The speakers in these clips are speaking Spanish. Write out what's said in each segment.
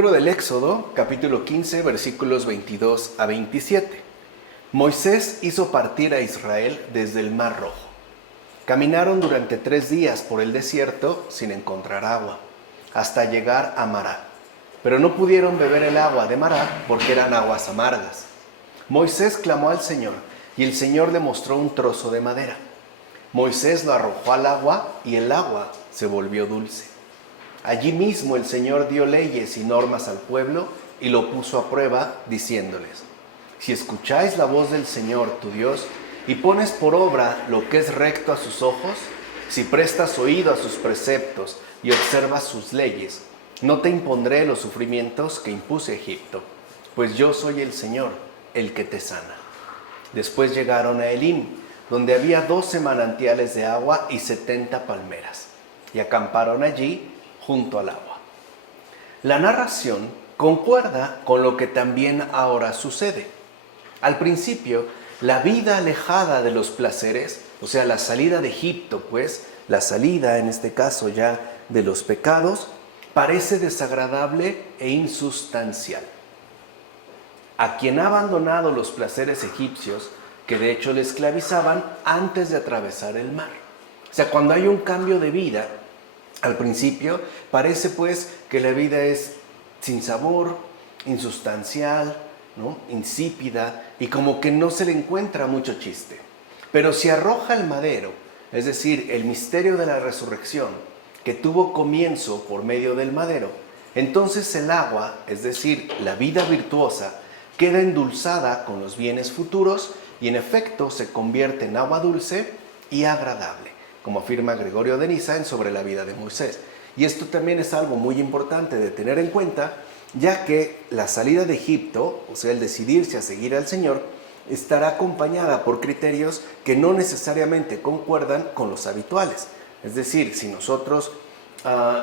Libro del Éxodo, capítulo 15, versículos 22 a 27. Moisés hizo partir a Israel desde el Mar Rojo. Caminaron durante 3 días por el desierto sin encontrar agua, hasta llegar a Mará. Pero no pudieron beber el agua de Mará porque eran aguas amargas. Moisés clamó al Señor y el Señor le mostró un trozo de madera. Moisés lo arrojó al agua y el agua se volvió dulce. Allí mismo el Señor dio leyes y normas al pueblo y lo puso a prueba, diciéndoles: si escucháis la voz del Señor tu Dios y pones por obra lo que es recto a sus ojos, si prestas oído a sus preceptos y observas sus leyes, no te impondré los sufrimientos que impuse a Egipto, pues yo soy el Señor, el que te sana. Después llegaron a Elim, donde había 12 manantiales de agua y 70 palmeras, y acamparon allí junto al agua. La narración concuerda con lo que también ahora sucede. Al principio, la vida alejada de los placeres, o sea, la salida de Egipto, pues, la salida en este caso ya de los pecados, parece desagradable e insustancial. A quien ha abandonado los placeres egipcios, que de hecho le esclavizaban antes de atravesar el mar. O sea, cuando hay un cambio de vida, al principio parece pues que la vida es sin sabor, insustancial, ¿no? Insípida, y como que no se le encuentra mucho chiste. Pero si arroja el madero, es decir, el misterio de la resurrección, que tuvo comienzo por medio del madero, entonces el agua, es decir, la vida virtuosa, queda endulzada con los bienes futuros y en efecto se convierte en agua dulce y agradable, como afirma Gregorio de Niza en Sobre la vida de Moisés. Y esto también es algo muy importante de tener en cuenta, ya que la salida de Egipto, o sea, el decidirse a seguir al Señor, estará acompañada por criterios que no necesariamente concuerdan con los habituales. Es decir, si nosotros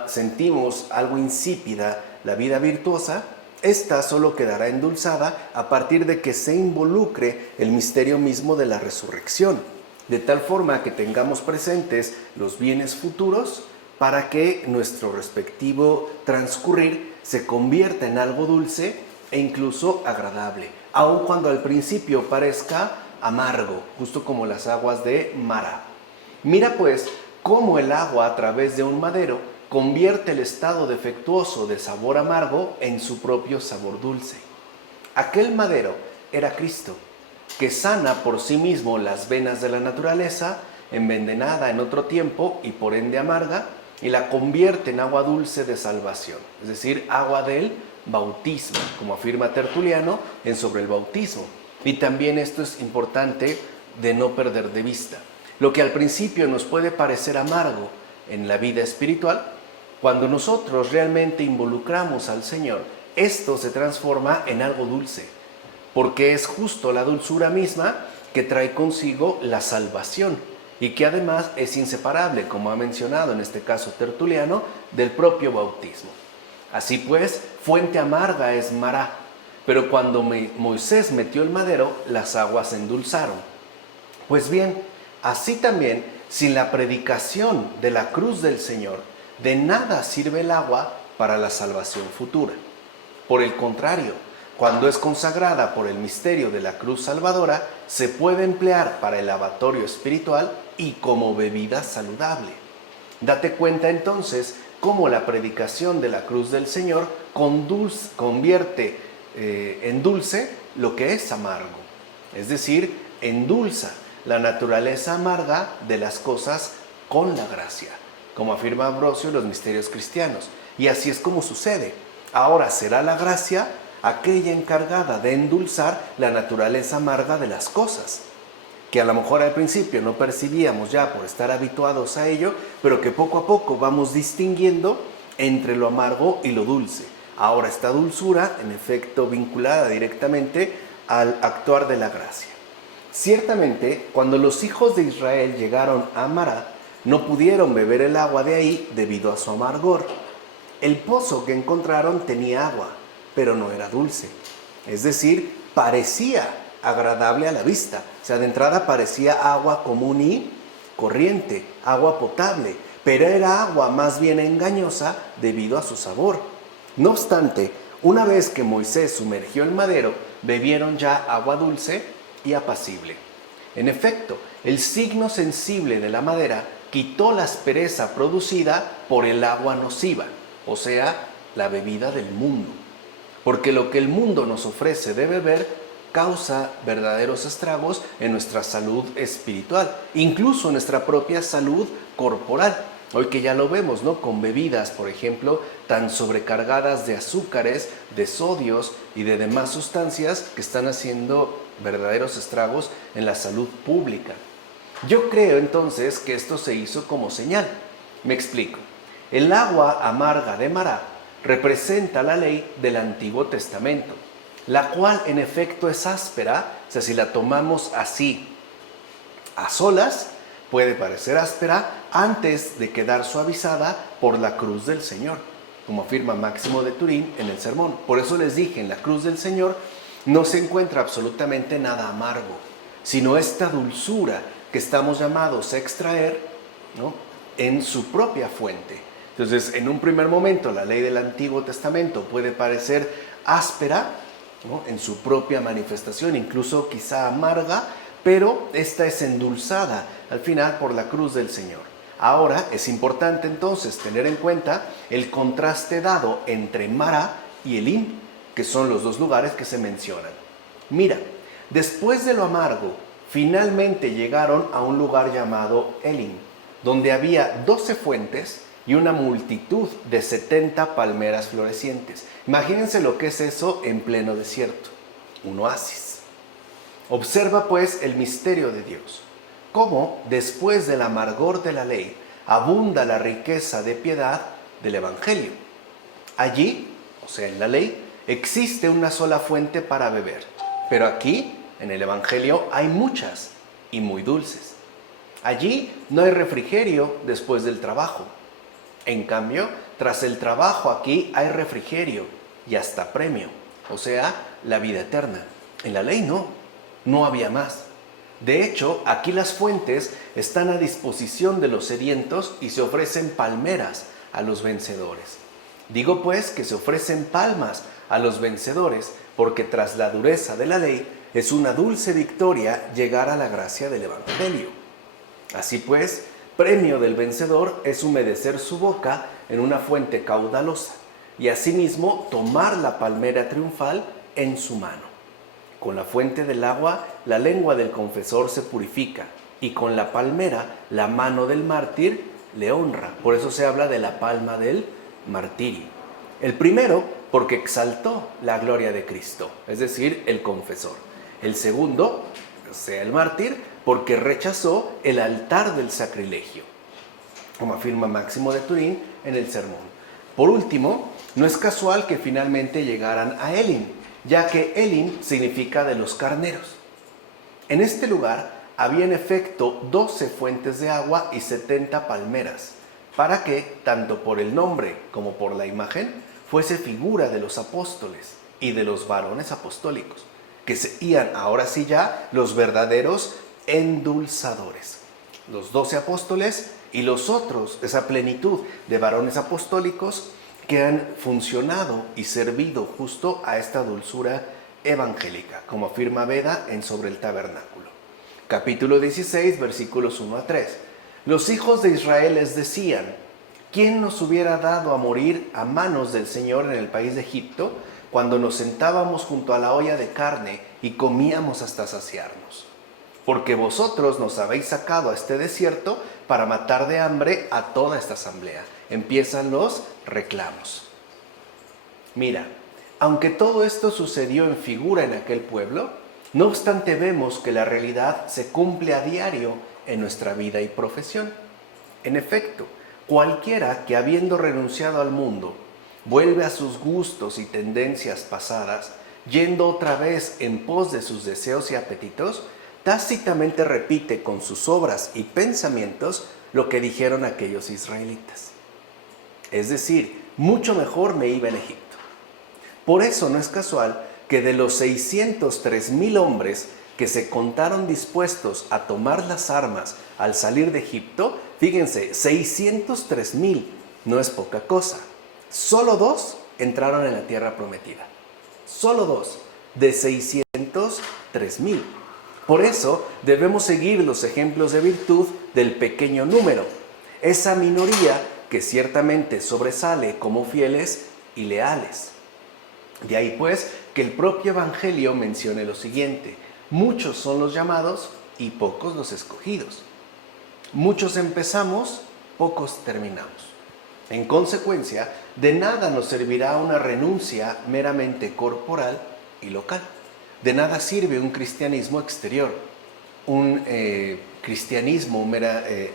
sentimos algo insípida la vida virtuosa, esta solo quedará endulzada a partir de que se involucre el misterio mismo de la resurrección, de tal forma que tengamos presentes los bienes futuros para que nuestro respectivo transcurrir se convierta en algo dulce e incluso agradable, aun cuando al principio parezca amargo, justo como las aguas de Mará. Mira pues cómo el agua a través de un madero convierte el estado defectuoso de sabor amargo en su propio sabor dulce. Aquel madero era Cristo, que sana por sí mismo las venas de la naturaleza, envenenada en otro tiempo y por ende amarga, y la convierte en agua dulce de salvación, es decir, agua del bautismo, como afirma Tertuliano en Sobre el bautismo. Y también esto es importante de no perder de vista. Lo que al principio nos puede parecer amargo en la vida espiritual, cuando nosotros realmente involucramos al Señor, esto se transforma en algo dulce, porque es justo la dulzura misma que trae consigo la salvación y que además es inseparable, como ha mencionado en este caso Tertuliano, del propio bautismo. Así pues, fuente amarga es Mará, pero cuando Moisés metió el madero, las aguas se endulzaron. Pues bien, así también, sin la predicación de la cruz del Señor, de nada sirve el agua para la salvación futura. Por el contrario, cuando es consagrada por el misterio de la cruz salvadora, se puede emplear para el lavatorio espiritual y como bebida saludable. Date cuenta entonces cómo la predicación de la cruz del Señor convierte en dulce lo que es amargo. Es decir, endulza la naturaleza amarga de las cosas con la gracia, como afirma Ambrosio en los misterios cristianos. Y así es como sucede. Ahora será la gracia aquella encargada de endulzar la naturaleza amarga de las cosas, que a lo mejor al principio no percibíamos ya por estar habituados a ello, pero que poco a poco vamos distinguiendo entre lo amargo y lo dulce. Ahora esta dulzura, en efecto, vinculada directamente al actuar de la gracia. Ciertamente, cuando los hijos de Israel llegaron a Mará, no pudieron beber el agua de ahí debido a su amargor. El pozo que encontraron tenía agua, pero no era dulce. Es decir, parecía agradable a la vista. O sea, de entrada parecía agua común y corriente, agua potable, pero era agua más bien engañosa debido a su sabor. No obstante, Una vez que Moisés sumergió el madero, bebieron ya agua dulce y apacible. En efecto, el signo sensible de la madera quitó la aspereza producida por el agua nociva, o sea, la bebida del mundo. Porque lo que el mundo nos ofrece de beber causa verdaderos estragos en nuestra salud espiritual, incluso en nuestra propia salud corporal. Hoy que ya lo vemos, ¿no? Con bebidas, por ejemplo, tan sobrecargadas de azúcares, de sodios y de demás sustancias que están haciendo verdaderos estragos en la salud pública. Yo creo entonces que esto se hizo como señal. Me explico. El agua amarga de Mará representa la ley del Antiguo Testamento, la cual en efecto es áspera. O sea, si la tomamos así, a solas, puede parecer áspera antes de quedar suavizada por la cruz del Señor, como afirma Máximo de Turín en el sermón. Por eso les dije, en la cruz del Señor no se encuentra absolutamente nada amargo, sino esta dulzura que estamos llamados a extraer, ¿no?, en su propia fuente. Entonces, en un primer momento, la ley del Antiguo Testamento puede parecer áspera, ¿no?, en su propia manifestación, incluso quizá amarga, pero esta es endulzada al final por la cruz del Señor. Ahora es importante entonces tener en cuenta el contraste dado entre Mará y Elim, que son los dos lugares que se mencionan. Mira, después de lo amargo, finalmente llegaron a un lugar llamado Elim, donde había 12 fuentes y una multitud de 70 palmeras florecientes. Imagínense lo que es eso en pleno desierto, un oasis. Observa pues el misterio de Dios, cómo después del amargor de la ley abunda la riqueza de piedad del Evangelio. Allí, o sea, en la ley, existe una sola fuente para beber, pero aquí, en el Evangelio, hay muchas y muy dulces. Allí no hay refrigerio después del trabajo. En cambio, tras el trabajo aquí hay refrigerio y hasta premio, o sea, la vida eterna. En la ley no había más. De hecho, aquí las fuentes están a disposición de los sedientos y se ofrecen palmeras a los vencedores. Digo pues que se ofrecen palmas a los vencedores porque tras la dureza de la ley es una dulce victoria llegar a la gracia del Evangelio. Así pues, premio del vencedor es humedecer su boca en una fuente caudalosa y asimismo tomar la palmera triunfal en su mano. Con la fuente del agua, la lengua del confesor se purifica y con la palmera, la mano del mártir le honra. Por eso se habla de la palma del martirio. El primero, porque exaltó la gloria de Cristo, es decir, el confesor. El segundo, o sea, el mártir, porque rechazó el altar del sacrilegio, como afirma Máximo de Turín en el sermón. Por último, no es casual que finalmente llegaran a Elim, ya que Elim significa de los carneros. En este lugar había en efecto 12 fuentes de agua y 70 palmeras, para que, tanto por el nombre como por la imagen, fuese figura de los apóstoles y de los varones apostólicos, que serían ahora sí ya los verdaderos endulzadores. Los 12 apóstoles y los otros, esa plenitud de varones apostólicos que han funcionado y servido justo a esta dulzura evangélica, como afirma Beda en Sobre el Tabernáculo. Capítulo 16, versículos 1 a 3. Los hijos de Israel les decían: ¿quién nos hubiera dado a morir a manos del Señor en el país de Egipto, cuando nos sentábamos junto a la olla de carne y comíamos hasta saciarnos? Porque vosotros nos habéis sacado a este desierto para matar de hambre a toda esta asamblea. Empiezan los reclamos. Mira, aunque todo esto sucedió en figura en aquel pueblo, no obstante vemos que la realidad se cumple a diario en nuestra vida y profesión. En efecto, cualquiera que habiendo renunciado al mundo, vuelve a sus gustos y tendencias pasadas, yendo otra vez en pos de sus deseos y apetitos, tácitamente repite con sus obras y pensamientos lo que dijeron aquellos israelitas. Es decir, mucho mejor me iba en Egipto. Por eso no es casual que de los 603,000 hombres que se contaron dispuestos a tomar las armas al salir de Egipto, fíjense, 603,000 no es poca cosa. Solo 2 entraron en la tierra prometida. Solo 2 de 603,000. Por eso debemos seguir los ejemplos de virtud del pequeño número, esa minoría que ciertamente sobresale como fieles y leales. De ahí pues que el propio Evangelio mencione lo siguiente: muchos son los llamados y pocos los escogidos. Muchos empezamos, pocos terminamos. En consecuencia, de nada nos servirá una renuncia meramente corporal y local. De nada sirve un cristianismo exterior, un cristianismo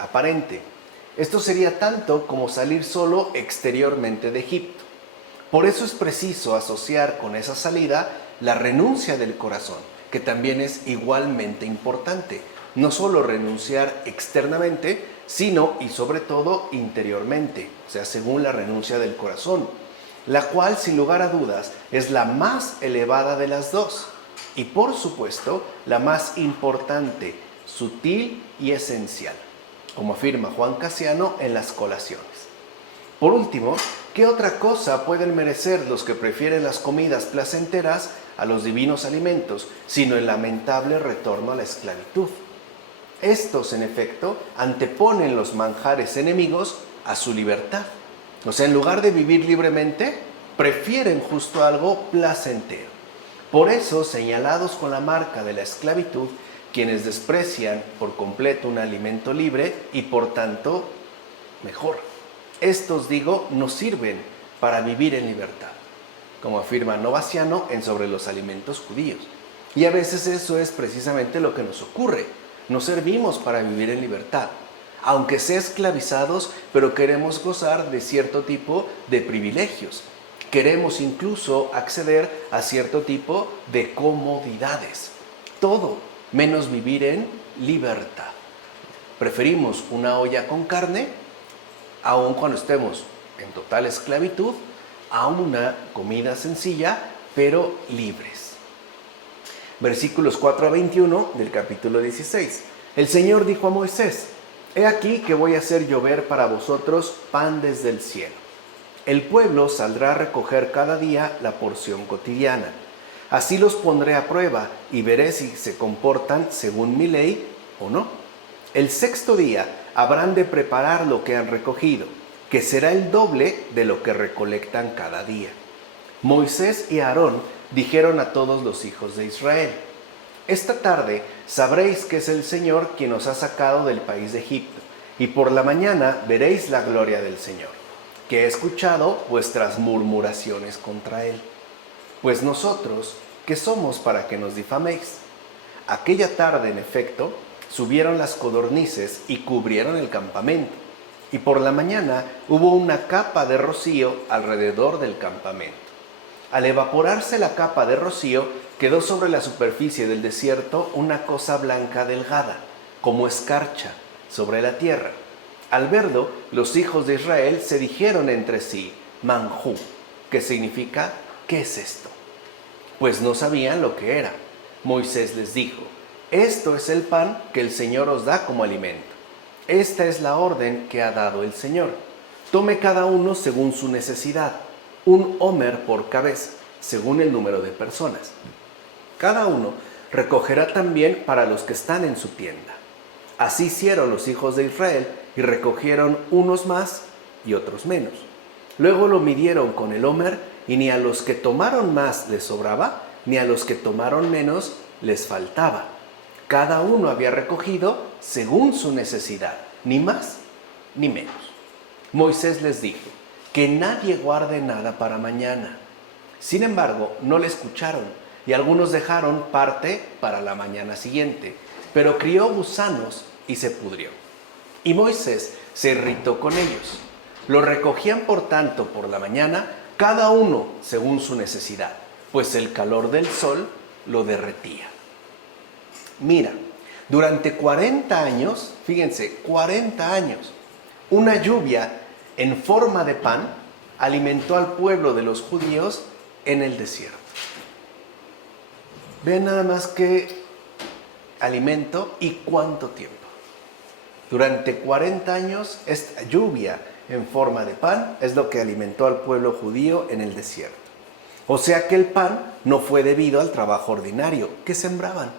aparente. Esto sería tanto como salir solo exteriormente de Egipto. Por eso es preciso asociar con esa salida la renuncia del corazón, que también es igualmente importante. No solo renunciar externamente, sino y sobre todo interiormente, o sea, según la renuncia del corazón, la cual sin lugar a dudas es la más elevada de las dos y por supuesto la más importante, sutil y esencial, como afirma Juan Cassiano en las Colaciones. Por último, ¿qué otra cosa pueden merecer los que prefieren las comidas placenteras a los divinos alimentos, sino el lamentable retorno a la esclavitud? Estos, en efecto, anteponen los manjares enemigos a su libertad. O sea, en lugar de vivir libremente, prefieren justo algo placentero. Por eso, señalados con la marca de la esclavitud, quienes desprecian por completo un alimento libre y por tanto mejor. Estos, digo, no sirven para vivir en libertad, como afirma Novaciano en Sobre los alimentos judíos. Y a veces eso es precisamente lo que nos ocurre. No servimos para vivir en libertad, aunque sea esclavizados, pero queremos gozar de cierto tipo de privilegios. Queremos incluso acceder a cierto tipo de comodidades. Todo menos vivir en libertad. Preferimos una olla con carne, aun cuando estemos en total esclavitud, a una comida sencilla, pero libres. Versículos 4 a 21 del capítulo 16. El Señor dijo a Moisés: He aquí que voy a hacer llover para vosotros pan desde el cielo. El pueblo saldrá a recoger cada día la porción cotidiana. Así los pondré a prueba y veré si se comportan según mi ley o no. El sexto día habrán de preparar lo que han recogido, que será el doble de lo que recolectan cada día. Moisés y Aarón dijeron a todos los hijos de Israel: Esta tarde sabréis que es el Señor quien os ha sacado del país de Egipto, y por la mañana veréis la gloria del Señor, que he escuchado vuestras murmuraciones contra Él. Pues nosotros, ¿qué somos para que nos difaméis? Aquella tarde, en efecto, subieron las codornices y cubrieron el campamento, y por la mañana hubo una capa de rocío alrededor del campamento. Al evaporarse la capa de rocío, quedó sobre la superficie del desierto una cosa blanca delgada, como escarcha, sobre la tierra. Al verlo, los hijos de Israel se dijeron entre sí: Manjú, que significa ¿qué es esto? Pues no sabían lo que era. Moisés les dijo: Esto es el pan que el Señor os da como alimento. Esta es la orden que ha dado el Señor. Tome cada uno según su necesidad, un homer por cabeza, según el número de personas. Cada uno recogerá también para los que están en su tienda. Así hicieron los hijos de Israel y recogieron unos más y otros menos. Luego lo midieron con el homer y ni a los que tomaron más les sobraba, ni a los que tomaron menos les faltaba. Cada uno había recogido según su necesidad, ni más ni menos. Moisés les dijo: que nadie guarde nada para mañana. Sin embargo, no le escucharon, y algunos dejaron parte para la mañana siguiente, pero crió gusanos y se pudrió. Y Moisés se irritó con ellos. Lo recogían por tanto por la mañana, cada uno según su necesidad, pues el calor del sol lo derretía. Mira, durante 40 años, fíjense, 40 años, una lluvia en forma de pan alimentó al pueblo de los judíos en el desierto. Vean nada más qué alimento y cuánto tiempo. Durante 40 años esta lluvia en forma de pan es lo que alimentó al pueblo judío en el desierto. O sea que el pan no fue debido al trabajo ordinario. ¿Qué sembraban?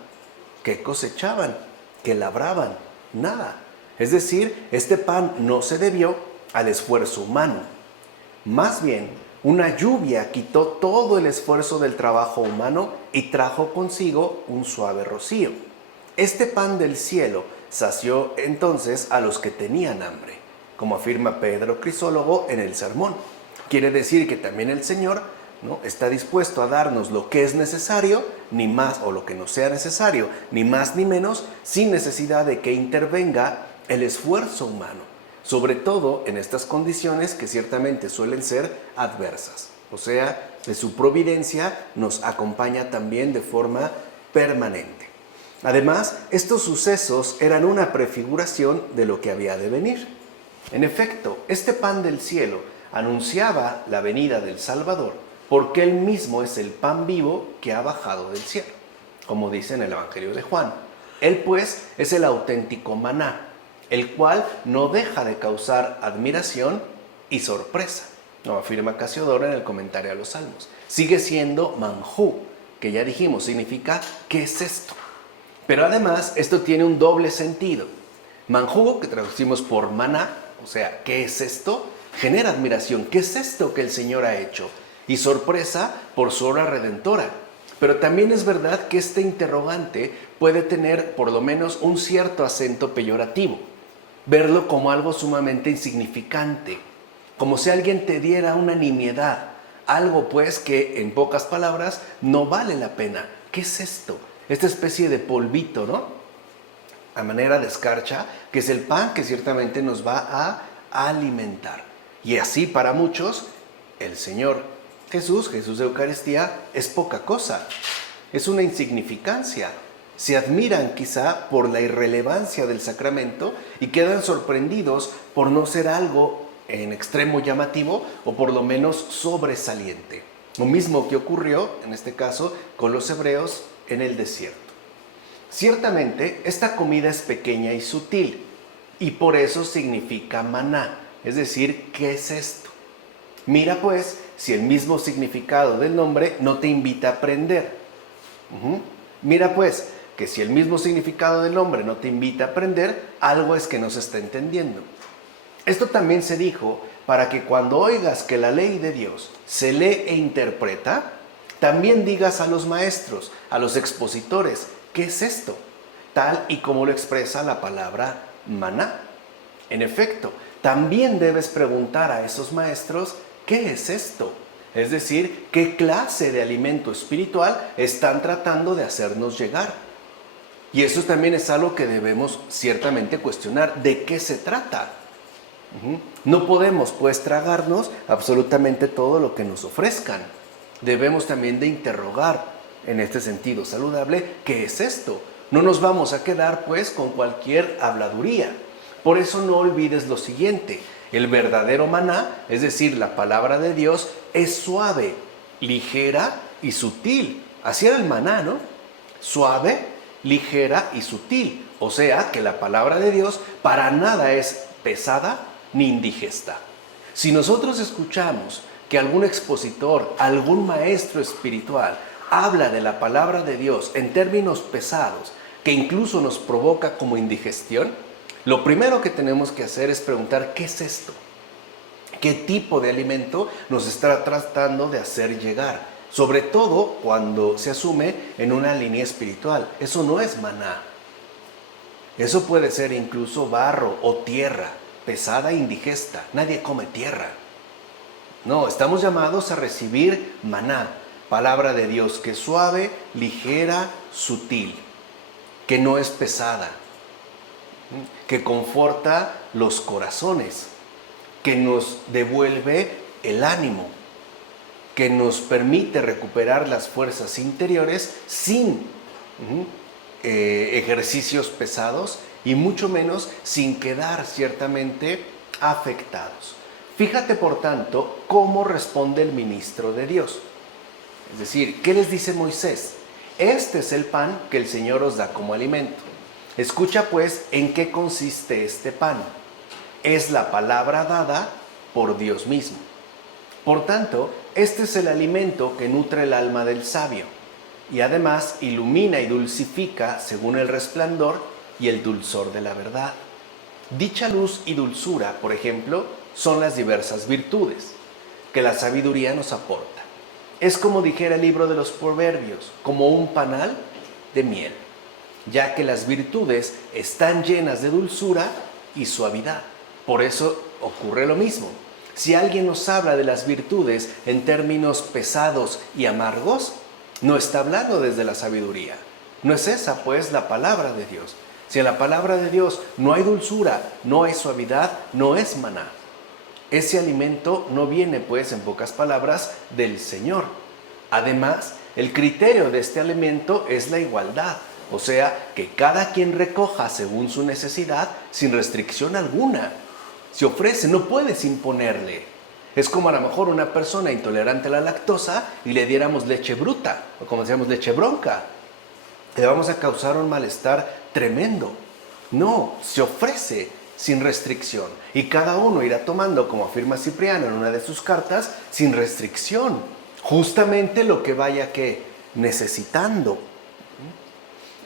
¿Qué cosechaban? ¿Qué labraban? Nada. Es decir, este pan no se debió al esfuerzo humano. Más bien, una lluvia quitó todo el esfuerzo del trabajo humano y trajo consigo un suave rocío. Este pan del cielo sació entonces a los que tenían hambre, como afirma Pedro Crisólogo en el sermón. Quiere decir que también el Señor, ¿no?, está dispuesto a darnos lo que es necesario, ni más, o lo que no sea necesario, ni más ni menos, sin necesidad de que intervenga el esfuerzo humano, sobre todo en estas condiciones que ciertamente suelen ser adversas. O sea, de su providencia nos acompaña también de forma permanente. Además, estos sucesos eran una prefiguración de lo que había de venir. En efecto, este pan del cielo anunciaba la venida del Salvador, porque Él mismo es el pan vivo que ha bajado del cielo, como dice en el Evangelio de Juan. Él, pues, es el auténtico maná, el cual no deja de causar admiración y sorpresa, como afirma Casiodoro en el comentario a los Salmos. Sigue siendo manjú, que ya dijimos, significa ¿qué es esto? Pero además, esto tiene un doble sentido. Manjú, que traducimos por maná, o sea, ¿qué es esto?, genera admiración. ¿Qué es esto que el Señor ha hecho? Y sorpresa por su obra redentora. Pero también es verdad que este interrogante puede tener por lo menos un cierto acento peyorativo. Verlo como algo sumamente insignificante, como si alguien te diera una nimiedad. Algo pues que, en pocas palabras, no vale la pena. ¿Qué es esto? Esta especie de polvito, ¿no?, a manera de escarcha, que es el pan que ciertamente nos va a alimentar. Y así para muchos, el Señor Jesús de Eucaristía, es poca cosa, es una insignificancia. Se admiran quizá por la irrelevancia del sacramento y quedan sorprendidos por no ser algo en extremo llamativo o por lo menos sobresaliente. Lo mismo que ocurrió, en este caso, con los hebreos en el desierto. Ciertamente, esta comida es pequeña y sutil, y por eso significa maná, es decir, ¿qué es esto? Mira pues si el mismo significado del nombre no te invita a aprender. Mira pues que si el mismo significado del nombre no te invita a aprender, algo es que no se está entendiendo. Esto también se dijo para que cuando oigas que la ley de Dios se lee e interpreta, también digas a los maestros, a los expositores, ¿qué es esto?, tal y como lo expresa la palabra maná. En efecto, también debes preguntar a esos maestros, ¿qué es esto? Es decir, ¿qué clase de alimento espiritual están tratando de hacernos llegar? Y eso también es algo que debemos ciertamente cuestionar. ¿De qué se trata? No podemos pues tragarnos absolutamente todo lo que nos ofrezcan. Debemos también de interrogar en este sentido saludable, ¿qué es esto? No nos vamos a quedar pues con cualquier habladuría. Por eso no olvides lo siguiente: el verdadero maná, es decir, la palabra de Dios, es suave, ligera y sutil. Así era el maná, ¿no? Suave, ligera y sutil. O sea que la palabra de Dios para nada es pesada ni indigesta. Si nosotros escuchamos que algún expositor, algún maestro espiritual habla de la palabra de Dios en términos pesados, que incluso nos provoca como indigestión, lo primero que tenemos que hacer es preguntar, ¿qué es esto? ¿Qué tipo de alimento nos está tratando de hacer llegar? Sobre todo cuando se asume en una línea espiritual. Eso no es maná. Eso puede ser incluso barro o tierra, pesada e indigesta. Nadie come tierra. No, estamos llamados a recibir maná, palabra de Dios que es suave, ligera, sutil, que no es pesada, que conforta los corazones, que nos devuelve el ánimo, que nos permite recuperar las fuerzas interiores sin ejercicios pesados y mucho menos sin quedar ciertamente afectados. Fíjate, por tanto, cómo responde el ministro de Dios. Es decir, ¿qué les dice Moisés? Este es el pan que el Señor os da como alimento. Escucha pues en qué consiste este pan. Es la palabra dada por Dios mismo. Por tanto, este es el alimento que nutre el alma del sabio, y además ilumina y dulcifica según el resplandor y el dulzor de la verdad. Dicha luz y dulzura, por ejemplo, son las diversas virtudes que la sabiduría nos aporta. Es como dijera el libro de los Proverbios, como un panal de miel, ya que las virtudes están llenas de dulzura y suavidad. Por eso ocurre lo mismo. Si alguien nos habla de las virtudes en términos pesados y amargos, no está hablando desde la sabiduría. No es esa, pues, la palabra de Dios. Si en la palabra de Dios no hay dulzura, no hay suavidad, no es maná. Ese alimento no viene, pues, en pocas palabras, del Señor. Además, el criterio de este alimento es la igualdad. O sea, que cada quien recoja según su necesidad, sin restricción alguna. Se ofrece, no puedes imponerle. Es como a lo mejor una persona intolerante a la lactosa y le diéramos leche bruta, o como decíamos, leche bronca. Le vamos a causar un malestar tremendo. No, se ofrece sin restricción. Y cada uno irá tomando, como afirma Cipriano en una de sus cartas, sin restricción. Justamente lo que vaya necesitando.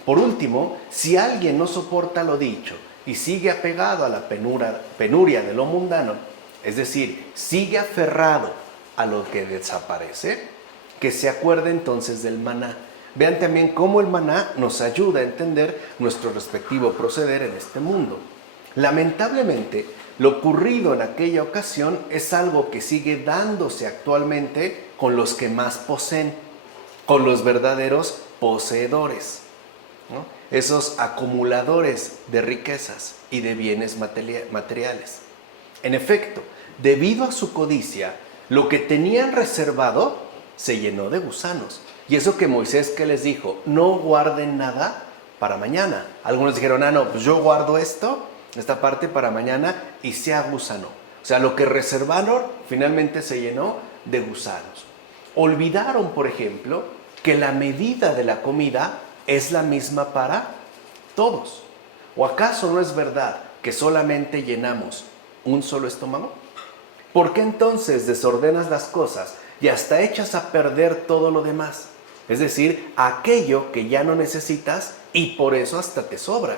Por último, si alguien no soporta lo dicho y sigue apegado a la penuria de lo mundano, es decir, sigue aferrado a lo que desaparece, que se acuerde entonces del maná. Vean también cómo el maná nos ayuda a entender nuestro respectivo proceder en este mundo. Lamentablemente, lo ocurrido en aquella ocasión es algo que sigue dándose actualmente con los que más poseen, con los verdaderos poseedores, ¿no? Esos acumuladores de riquezas y de bienes materiales. En efecto, debido a su codicia, lo que tenían reservado se llenó de gusanos. Y eso que Moisés que les dijo, no guarden nada para mañana. Algunos dijeron, no, pues yo guardo esta parte para mañana y se agusanó. O sea, lo que reservaron finalmente se llenó de gusanos. Olvidaron, por ejemplo, que la medida de la comida es la misma para todos. ¿O acaso no es verdad que solamente llenamos un solo estómago? ¿Por qué entonces desordenas las cosas y hasta echas a perder todo lo demás? Es decir, aquello que ya no necesitas y por eso hasta te sobra.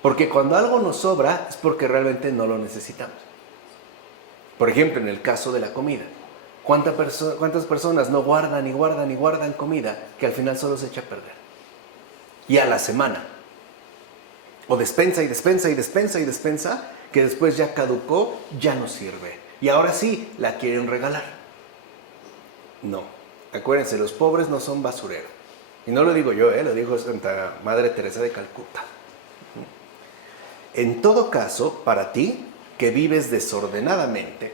Porque cuando algo nos sobra es porque realmente no lo necesitamos. Por ejemplo, en el caso de la comida. ¿Cuántas personas no guardan y guardan y guardan comida que al final solo se echa a perder? Y a la semana. O despensa y despensa y despensa y despensa, que después ya caducó, ya no sirve. Y ahora sí, la quieren regalar. No. Acuérdense, los pobres no son basureros. Y no lo digo yo, lo dijo Santa Madre Teresa de Calcuta. En todo caso, para ti, que vives desordenadamente,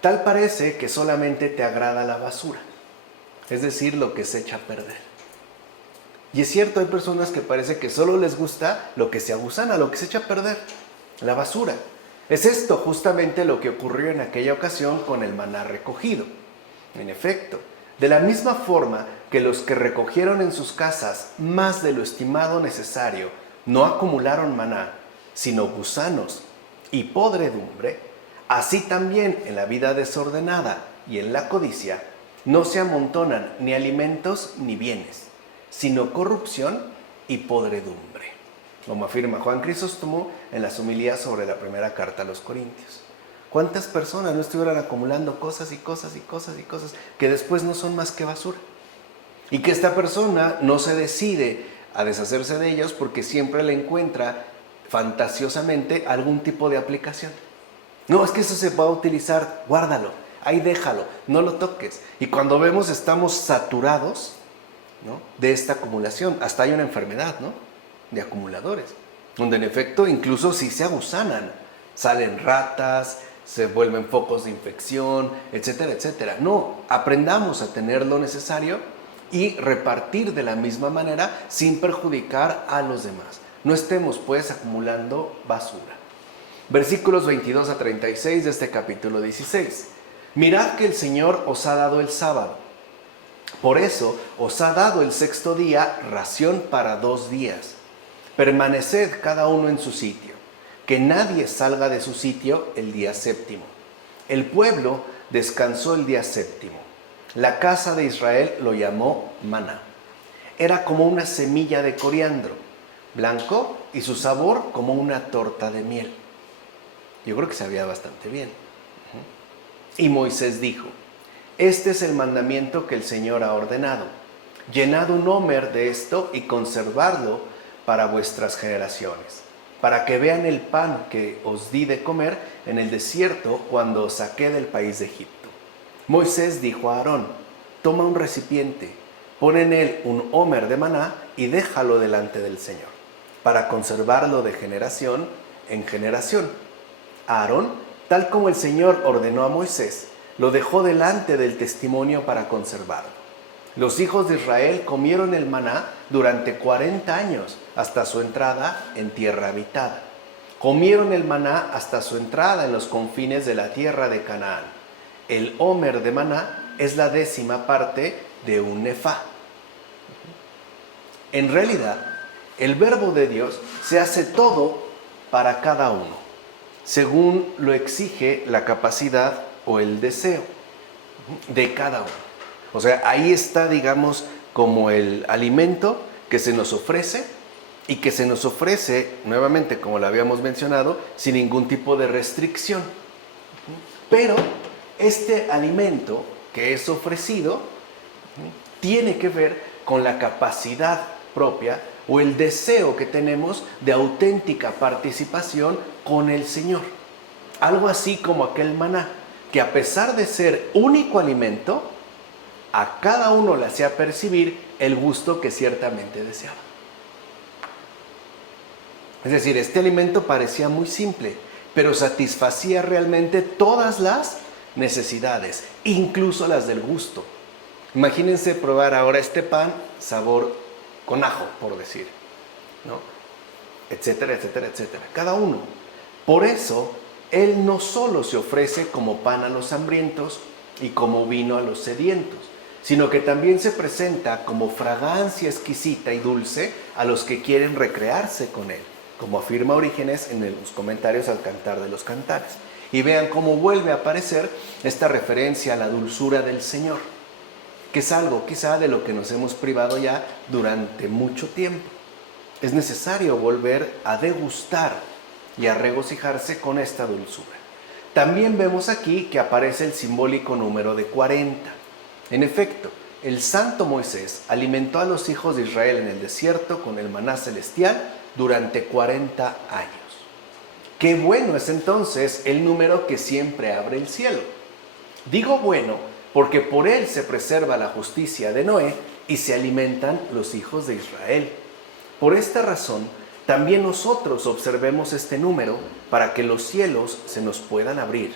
tal parece que solamente te agrada la basura. Es decir, lo que se echa a perder. Y es cierto, hay personas que parece que solo les gusta lo que se agusana, lo que se echa a perder, la basura. Es esto justamente lo que ocurrió en aquella ocasión con el maná recogido. En efecto, de la misma forma que los que recogieron en sus casas más de lo estimado necesario no acumularon maná, sino gusanos y podredumbre, así también en la vida desordenada y en la codicia no se amontonan ni alimentos ni bienes, sino corrupción y podredumbre, como afirma Juan Crisóstomo en las homilías sobre la primera carta a los Corintios. ¿Cuántas personas no estuvieran acumulando cosas y cosas y cosas y cosas que después no son más que basura? Y que esta persona no se decide a deshacerse de ellos porque siempre le encuentra fantasiosamente algún tipo de aplicación. No, es que eso se va a utilizar, guárdalo, ahí déjalo, no lo toques. Y cuando vemos estamos saturados, ¿no?, de esta acumulación. Hasta hay una enfermedad, ¿no?, de acumuladores, donde en efecto incluso si se agusanan, salen ratas, se vuelven focos de infección, etcétera, etcétera. No, aprendamos a tener lo necesario y repartir de la misma manera sin perjudicar a los demás. No estemos pues acumulando basura. Versículos 22 a 36 de este capítulo 16. Mirad que el Señor os ha dado el sábado. Por eso os ha dado el sexto día ración para 2 días. Permaneced cada uno en su sitio. Que nadie salga de su sitio el día séptimo. El pueblo descansó el día séptimo. La casa de Israel lo llamó maná. Era como una semilla de coriandro, blanco y su sabor como una torta de miel. Yo creo que sabía bastante bien. Y Moisés dijo: este es el mandamiento que el Señor ha ordenado. Llenad un homer de esto y conservadlo para vuestras generaciones, para que vean el pan que os di de comer en el desierto cuando os saqué del país de Egipto. Moisés dijo a Aarón: toma un recipiente, pon en él un homer de maná y déjalo delante del Señor, para conservarlo de generación en generación. Aarón, tal como el Señor ordenó a Moisés, lo dejó delante del testimonio para conservarlo. Los hijos de Israel comieron el maná durante 40 años hasta su entrada en tierra habitada. Comieron el maná hasta su entrada en los confines de la tierra de Canaán. El homer de maná es la 10ª parte de un efá. En realidad, el verbo de Dios se hace todo para cada uno, según lo exige la capacidad o el deseo de cada uno. O sea, ahí está, digamos, como el alimento que se nos ofrece y que se nos ofrece, nuevamente, como lo habíamos mencionado, sin ningún tipo de restricción. Pero este alimento que es ofrecido tiene que ver con la capacidad propia o el deseo que tenemos de auténtica participación con el Señor. Algo así como aquel maná, que a pesar de ser único alimento, a cada uno le hacía percibir el gusto que ciertamente deseaba. Es decir, este alimento parecía muy simple, pero satisfacía realmente todas las necesidades, incluso las del gusto. Imagínense probar ahora este pan sabor con ajo, por decir, ¿no? Etcétera, etcétera, etcétera. Cada uno. Por eso, Él no solo se ofrece como pan a los hambrientos y como vino a los sedientos, sino que también se presenta como fragancia exquisita y dulce a los que quieren recrearse con Él, como afirma Orígenes en los comentarios al Cantar de los Cantares. Y vean cómo vuelve a aparecer esta referencia a la dulzura del Señor, que es algo quizá de lo que nos hemos privado ya durante mucho tiempo. Es necesario volver a degustar y a regocijarse con esta dulzura. También vemos aquí que aparece el simbólico número de 40. En efecto, el santo Moisés alimentó a los hijos de Israel en el desierto con el maná celestial durante 40 años. Qué bueno es entonces el número que siempre abre el cielo. Digo bueno porque por él se preserva la justicia de Noé y se alimentan los hijos de Israel. Por esta razón, también nosotros observemos este número para que los cielos se nos puedan abrir,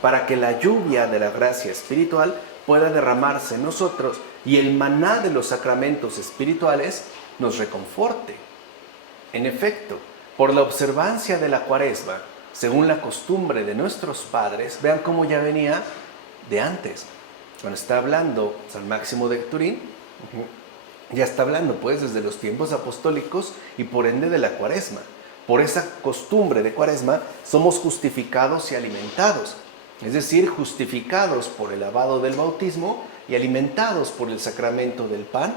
para que la lluvia de la gracia espiritual pueda derramarse en nosotros y el maná de los sacramentos espirituales nos reconforte. En efecto, por la observancia de la Cuaresma, según la costumbre de nuestros padres, vean cómo ya venía de antes. Cuando está hablando San Máximo de Turín, ya está hablando pues desde los tiempos apostólicos y por ende de la Cuaresma. Por esa costumbre de Cuaresma somos justificados y alimentados. Es decir, justificados por el lavado del bautismo y alimentados por el sacramento del pan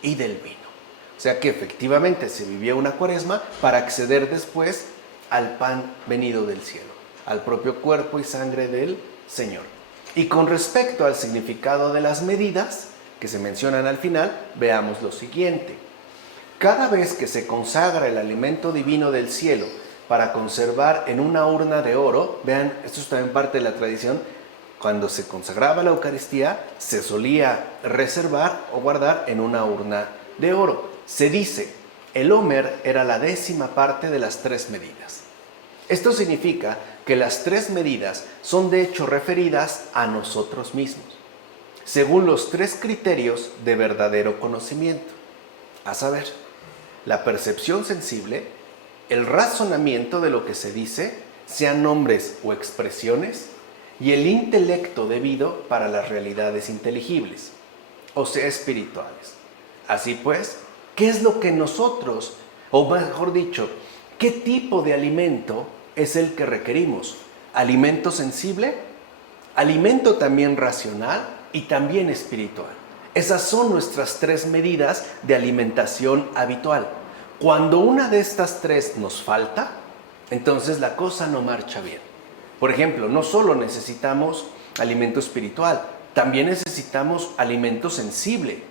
y del vino. O sea que efectivamente se vivía una Cuaresma para acceder después al pan venido del cielo, al propio cuerpo y sangre del Señor. Y con respecto al significado de las medidas que se mencionan al final, veamos lo siguiente. Cada vez que se consagra el alimento divino del cielo para conservar en una urna de oro, vean, esto es también parte de la tradición, cuando se consagraba la Eucaristía, se solía reservar o guardar en una urna de oro. Se dice, el homer era la 10ª parte de las 3 medidas. Esto significa que las 3 medidas son de hecho referidas a nosotros mismos, según los 3 criterios de verdadero conocimiento, a saber, la percepción sensible, el razonamiento de lo que se dice, sean nombres o expresiones, y el intelecto debido para las realidades inteligibles, o sea, espirituales. Así pues, ¿qué es lo que nosotros, o mejor dicho, qué tipo de alimento es el que requerimos? ¿Alimento sensible alimento también racional y también espiritual. Esas son nuestras 3 medidas de alimentación habitual. Cuando una de estas 3 nos falta, entonces la cosa no marcha bien. Por ejemplo, no solo necesitamos alimento espiritual, también necesitamos alimento sensible.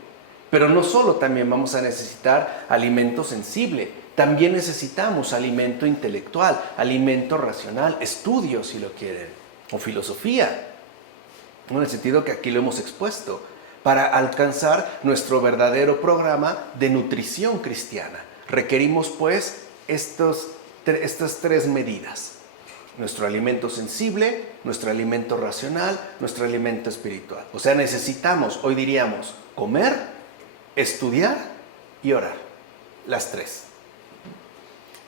Pero no solo también vamos a necesitar alimento sensible, también necesitamos alimento intelectual, alimento racional, estudio si lo quieren, o filosofía, en el sentido que aquí lo hemos expuesto, para alcanzar nuestro verdadero programa de nutrición cristiana. Requerimos pues estas 3 medidas: nuestro alimento sensible, nuestro alimento racional, nuestro alimento espiritual. O sea, necesitamos, hoy diríamos, comer, estudiar y orar. Las 3.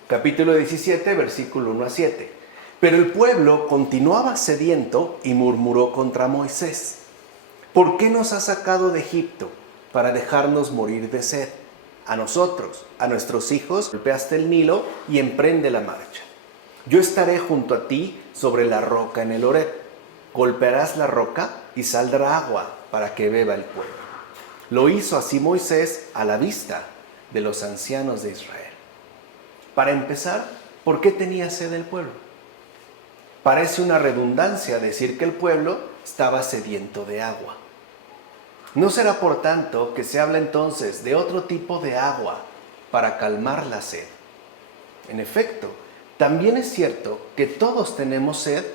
Capítulo 17, versículo 1 a 7. Pero el pueblo continuaba sediento y murmuró contra Moisés: ¿por qué nos has sacado de Egipto para dejarnos morir de sed? A nosotros, a nuestros hijos, golpeaste el Nilo y emprende la marcha. Yo estaré junto a ti sobre la roca en el Horeb. Golpearás la roca y saldrá agua para que beba el pueblo. Lo hizo así Moisés a la vista de los ancianos de Israel. Para empezar, ¿por qué tenía sed el pueblo? Parece una redundancia decir que el pueblo estaba sediento de agua. ¿No será por tanto que se habla entonces de otro tipo de agua para calmar la sed? En efecto, también es cierto que todos tenemos sed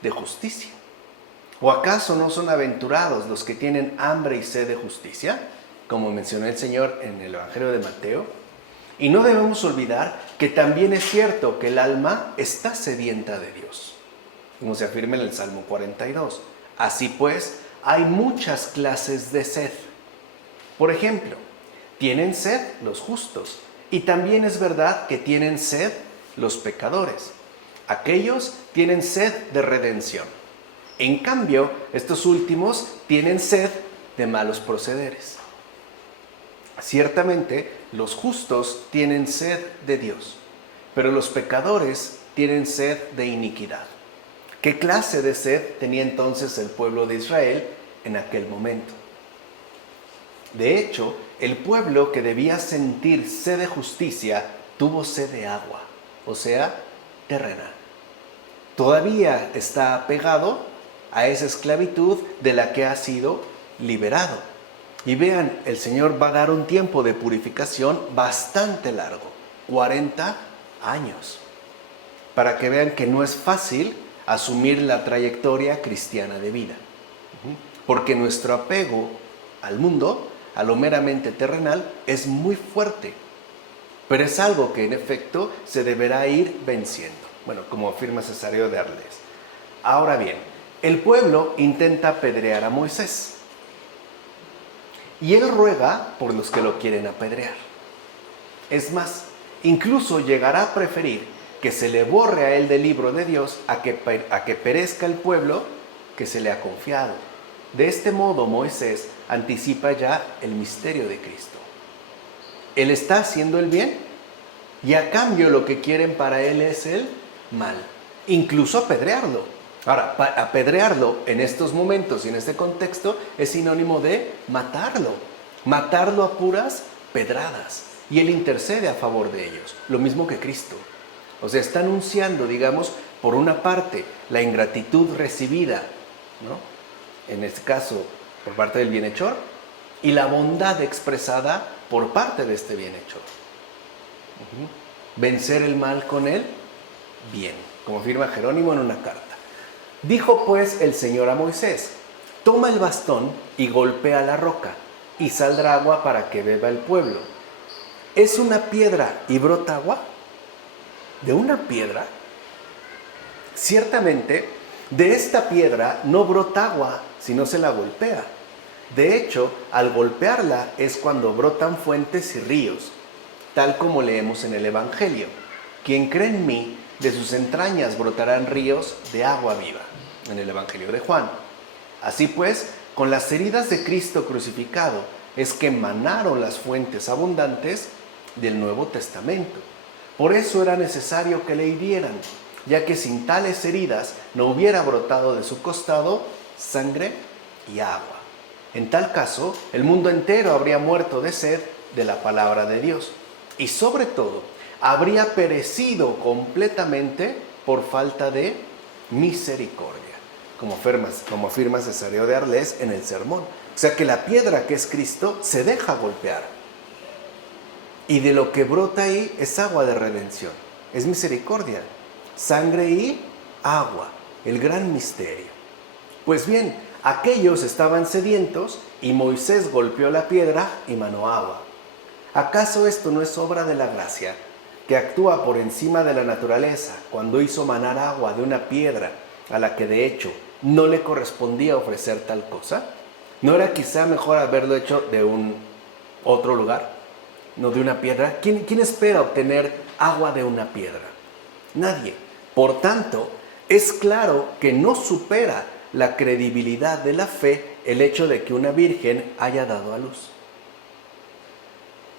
de justicia. ¿O acaso no son aventurados los que tienen hambre y sed de justicia? Como mencionó el Señor en el Evangelio de Mateo. Y no debemos olvidar que también es cierto que el alma está sedienta de Dios, como se afirma en el Salmo 42. Así pues, hay muchas clases de sed. Por ejemplo, tienen sed los justos, y también es verdad que tienen sed los pecadores. Aquellos tienen sed de redención. En cambio, estos últimos tienen sed de malos procederes. Ciertamente, los justos tienen sed de Dios, pero los pecadores tienen sed de iniquidad. ¿Qué clase de sed tenía entonces el pueblo de Israel en aquel momento? De hecho, el pueblo que debía sentir sed de justicia tuvo sed de agua, o sea, terrenal. Todavía está apegado a esa esclavitud de la que ha sido liberado. Y vean, el Señor va a dar un tiempo de purificación bastante largo, 40 años, para que vean que no es fácil asumir la trayectoria cristiana de vida. Porque nuestro apego al mundo, a lo meramente terrenal, es muy fuerte. Pero es algo que en efecto se deberá ir venciendo. Bueno, como afirma Cesáreo de Arles. Ahora bien, el pueblo intenta apedrear a Moisés. Y él ruega por los que lo quieren apedrear. Es más, incluso llegará a preferir que se le borre a él del libro de Dios a que perezca el pueblo que se le ha confiado. De este modo Moisés anticipa ya el misterio de Cristo. Él está haciendo el bien y a cambio lo que quieren para él es el mal, incluso apedrearlo. Ahora, apedrearlo en estos momentos y en este contexto es sinónimo de matarlo a puras pedradas. Y él intercede a favor de ellos, lo mismo que Cristo. O sea, está anunciando, digamos, por una parte, la ingratitud recibida, ¿no? En este caso, por parte del bienhechor, y la bondad expresada por parte de este bienhechor. Vencer el mal con el bien, como afirma Jerónimo en una carta. Dijo pues el Señor a Moisés: toma el bastón y golpea la roca, y saldrá agua para que beba el pueblo. ¿Es una piedra y brota agua? ¿De una piedra? Ciertamente, de esta piedra no brota agua si no se la golpea. De hecho, al golpearla es cuando brotan fuentes y ríos, tal como leemos en el Evangelio. Quien cree en mí, de sus entrañas brotarán ríos de agua viva, en el Evangelio de Juan. Así pues, con las heridas de Cristo crucificado es que emanaron las fuentes abundantes del Nuevo Testamento. Por eso era necesario que le hirieran, ya que sin tales heridas no hubiera brotado de su costado sangre y agua. En tal caso, el mundo entero habría muerto de sed de la palabra de Dios y sobre todo habría perecido completamente por falta de misericordia, como afirma Cesáreo de Arles en el sermón. O sea que la piedra que es Cristo se deja golpear y de lo que brota ahí es agua de redención, es misericordia, sangre y agua, el gran misterio. Pues bien, aquellos estaban sedientos y Moisés golpeó la piedra y manó agua. ¿Acaso esto no es obra de la gracia, que actúa por encima de la naturaleza cuando hizo manar agua de una piedra a la que de hecho no le correspondía ofrecer tal cosa? ¿No era quizá mejor haberlo hecho de un otro lugar, no de una piedra? ¿Quién espera obtener agua de una piedra? Nadie. Por tanto, es claro que no supera la credibilidad de la fe el hecho de que una virgen haya dado a luz.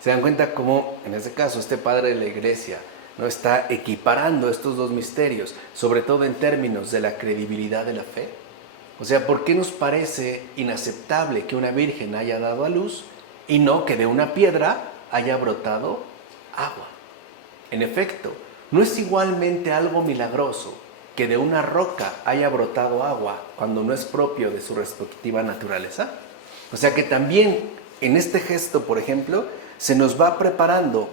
¿Se dan cuenta cómo, en este caso, este padre de la iglesia no está equiparando estos dos misterios, sobre todo en términos de la credibilidad de la fe? O sea, ¿por qué nos parece inaceptable que una virgen haya dado a luz y no que de una piedra haya brotado agua? En efecto, ¿no es igualmente algo milagroso que de una roca haya brotado agua cuando no es propio de su respectiva naturaleza? O sea que también en este gesto, por ejemplo, se nos va preparando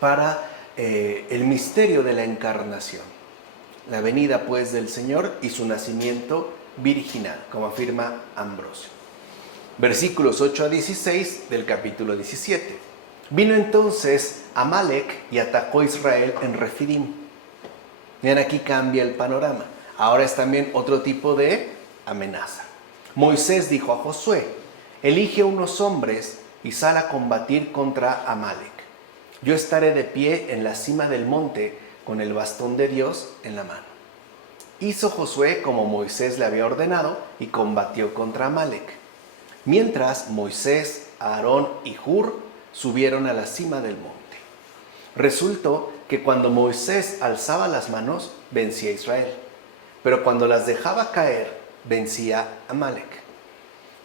para el misterio de la encarnación, la venida pues del Señor y su nacimiento virginal, como afirma Ambrosio. Versículos 8 a 16 del capítulo 17. Vino entonces Amalec y atacó a Israel en Refidim. Vean, aquí cambia el panorama. Ahora es también otro tipo de amenaza. Moisés dijo a Josué: elige unos hombres y sal a combatir contra Amalec. Yo estaré de pie en la cima del monte con el bastón de Dios en la mano. Hizo Josué como Moisés le había ordenado y combatió contra Amalec. Mientras Moisés, Aarón y Hur subieron a la cima del monte. Resultó que cuando Moisés alzaba las manos, vencía a Israel, pero cuando las dejaba caer, vencía a Amalec.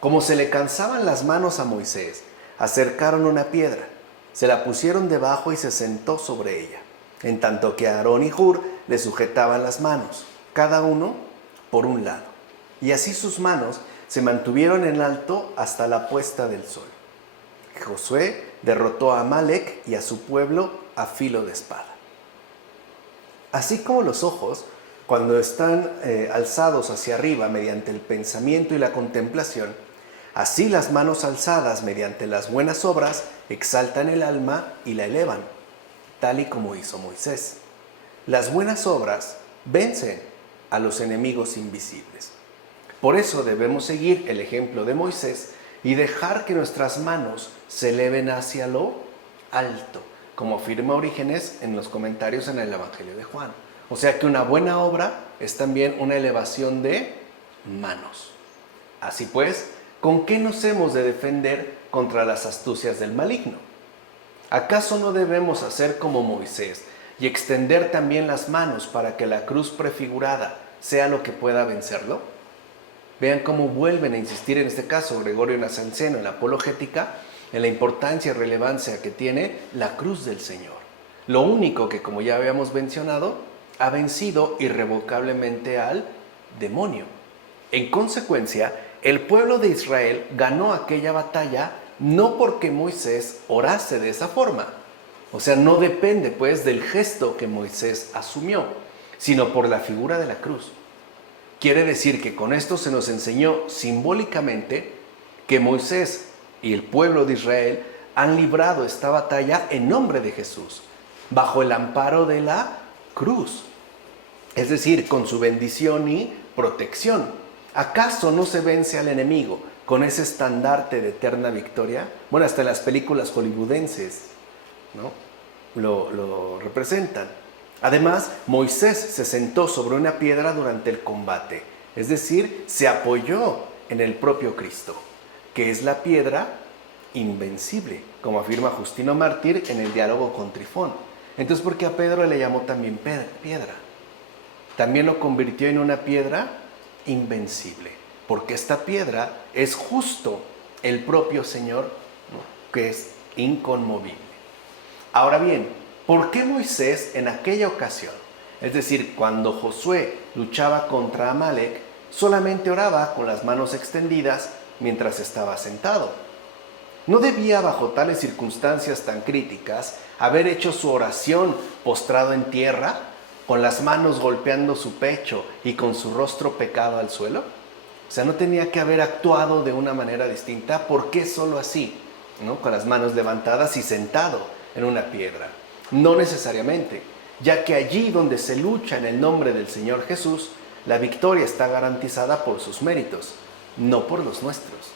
Como se le cansaban las manos a Moisés, acercaron una piedra, se la pusieron debajo y se sentó sobre ella, en tanto que Aarón y Hur le sujetaban las manos, cada uno por un lado. Y así sus manos se mantuvieron en alto hasta la puesta del sol. Josué derrotó a Amalec y a su pueblo a filo de espada. Así como los ojos, cuando están alzados hacia arriba mediante el pensamiento y la contemplación, así las manos alzadas mediante las buenas obras exaltan el alma y la elevan, tal y como hizo Moisés. Las buenas obras vencen a los enemigos invisibles. Por eso debemos seguir el ejemplo de Moisés y dejar que nuestras manos se eleven hacia lo alto, como afirma Orígenes en los comentarios en el Evangelio de Juan. O sea que una buena obra es también una elevación de manos. Así pues, ¿con qué nos hemos de defender contra las astucias del maligno? ¿Acaso no debemos hacer como Moisés y extender también las manos para que la cruz prefigurada sea lo que pueda vencerlo? Vean cómo vuelven a insistir en este caso Gregorio Nacianceno en la Apologética en la importancia y relevancia que tiene la cruz del Señor. Lo único que, como ya habíamos mencionado, ha vencido irrevocablemente al demonio. En consecuencia, el pueblo de Israel ganó aquella batalla no porque Moisés orase de esa forma. O sea, no depende pues del gesto que Moisés asumió, sino por la figura de la cruz. Quiere decir que con esto se nos enseñó simbólicamente que Moisés y el pueblo de Israel han librado esta batalla en nombre de Jesús, bajo el amparo de la cruz, es decir, con su bendición y protección. ¿Acaso no se vence al enemigo con ese estandarte de eterna victoria? Bueno, hasta en las películas hollywoodenses, ¿no? lo representan. Además, Moisés se sentó sobre una piedra durante el combate, es decir, se apoyó en el propio Cristo, que es la piedra invencible, como afirma Justino Mártir en el diálogo con Trifón. Entonces, ¿por qué a Pedro le llamó también piedra? También lo convirtió en una piedra invencible, porque esta piedra es justo el propio Señor, ¿no?, que es inconmovible. Ahora bien, ¿por qué Moisés en aquella ocasión, es decir, cuando Josué luchaba contra Amalek, solamente oraba con las manos extendidas mientras estaba sentado? ¿No debía, bajo tales circunstancias tan críticas, haber hecho su oración postrado en tierra, con las manos golpeando su pecho y con su rostro pegado al suelo? O sea, ¿no tenía que haber actuado de una manera distinta? ¿Por qué solo así, ¿no?, con las manos levantadas y sentado en una piedra? No necesariamente, ya que allí donde se lucha en el nombre del Señor Jesús, la victoria está garantizada por sus méritos, no por los nuestros.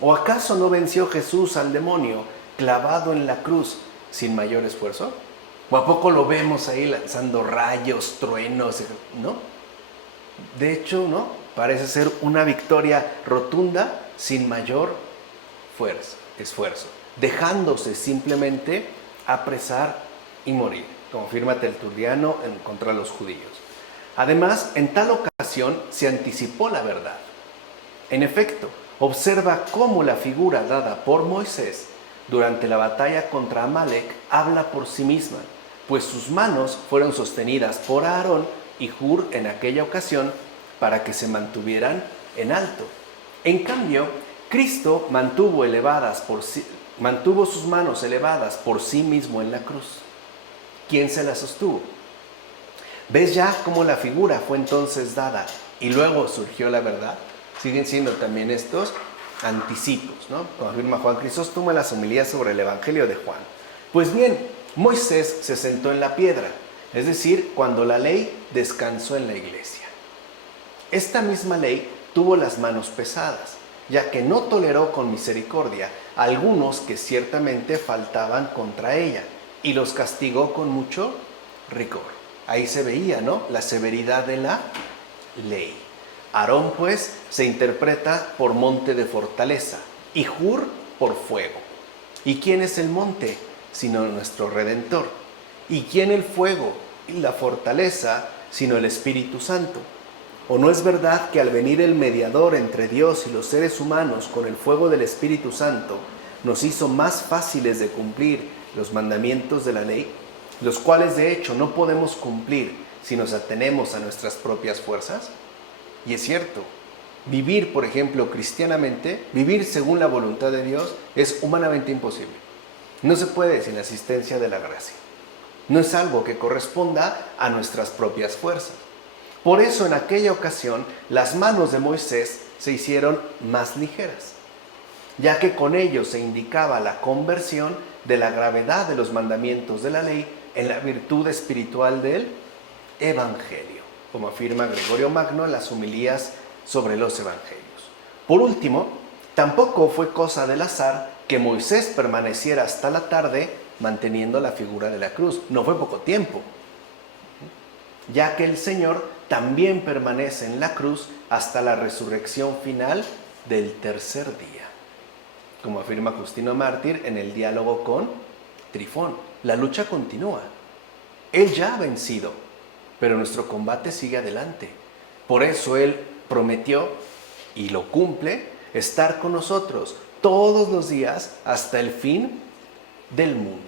¿O acaso no venció Jesús al demonio clavado en la cruz sin mayor esfuerzo? ¿O a poco lo vemos ahí lanzando rayos, truenos, no? De hecho, no, parece ser una victoria rotunda sin mayor esfuerzo, dejándose simplemente apresar y morir, como afirma Tertuliano contra los judíos. Además, en tal ocasión se anticipó la verdad. En efecto, observa cómo la figura dada por Moisés durante la batalla contra Amalek habla por sí misma, pues sus manos fueron sostenidas por Aarón y Hur en aquella ocasión para que se mantuvieran en alto. En cambio, Cristo mantuvo sus manos elevadas por sí mismo en la cruz. ¿Quién se las sostuvo? ¿Ves ya cómo la figura fue entonces dada y luego surgió la verdad? Siguen siendo también estos anticipos, ¿no? Como afirma Juan Crisóstomo en las homilías sobre el Evangelio de Juan. Pues bien, Moisés se sentó en la piedra, es decir, cuando la ley descansó en la iglesia. Esta misma ley tuvo las manos pesadas, ya que no toleró con misericordia a algunos que ciertamente faltaban contra ella, y los castigó con mucho rigor. Ahí se veía, ¿no?, la severidad de la ley. Aarón, pues, se interpreta por monte de fortaleza y Hur por fuego. ¿Y quién es el monte sino nuestro Redentor? ¿Y quién el fuego y la fortaleza sino el Espíritu Santo? ¿O no es verdad que al venir el mediador entre Dios y los seres humanos con el fuego del Espíritu Santo, nos hizo más fáciles de cumplir los mandamientos de la ley, los cuales de hecho no podemos cumplir si nos atenemos a nuestras propias fuerzas? Y es cierto, vivir, por ejemplo, cristianamente, vivir según la voluntad de Dios, es humanamente imposible. No se puede sin la asistencia de la gracia. No es algo que corresponda a nuestras propias fuerzas. Por eso en aquella ocasión las manos de Moisés se hicieron más ligeras, ya que con ello se indicaba la conversión de la gravedad de los mandamientos de la ley en la virtud espiritual del Evangelio, como afirma Gregorio Magno en las homilías sobre los Evangelios. Por último, tampoco fue cosa del azar que Moisés permaneciera hasta la tarde manteniendo la figura de la cruz. No fue poco tiempo, ya que el Señor también permanece en la cruz hasta la resurrección final del tercer día, como afirma Justino Mártir en el diálogo con Trifón. La lucha continúa. Él ya ha vencido, pero nuestro combate sigue adelante. Por eso Él prometió, y lo cumple, estar con nosotros todos los días hasta el fin del mundo.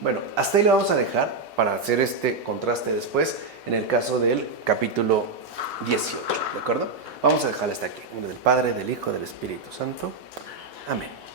Bueno, hasta ahí lo vamos a dejar para hacer este contraste después en el caso del capítulo 18, ¿de acuerdo? Vamos a dejar hasta aquí. En nombre del Padre, del Hijo, del Espíritu Santo. Amén.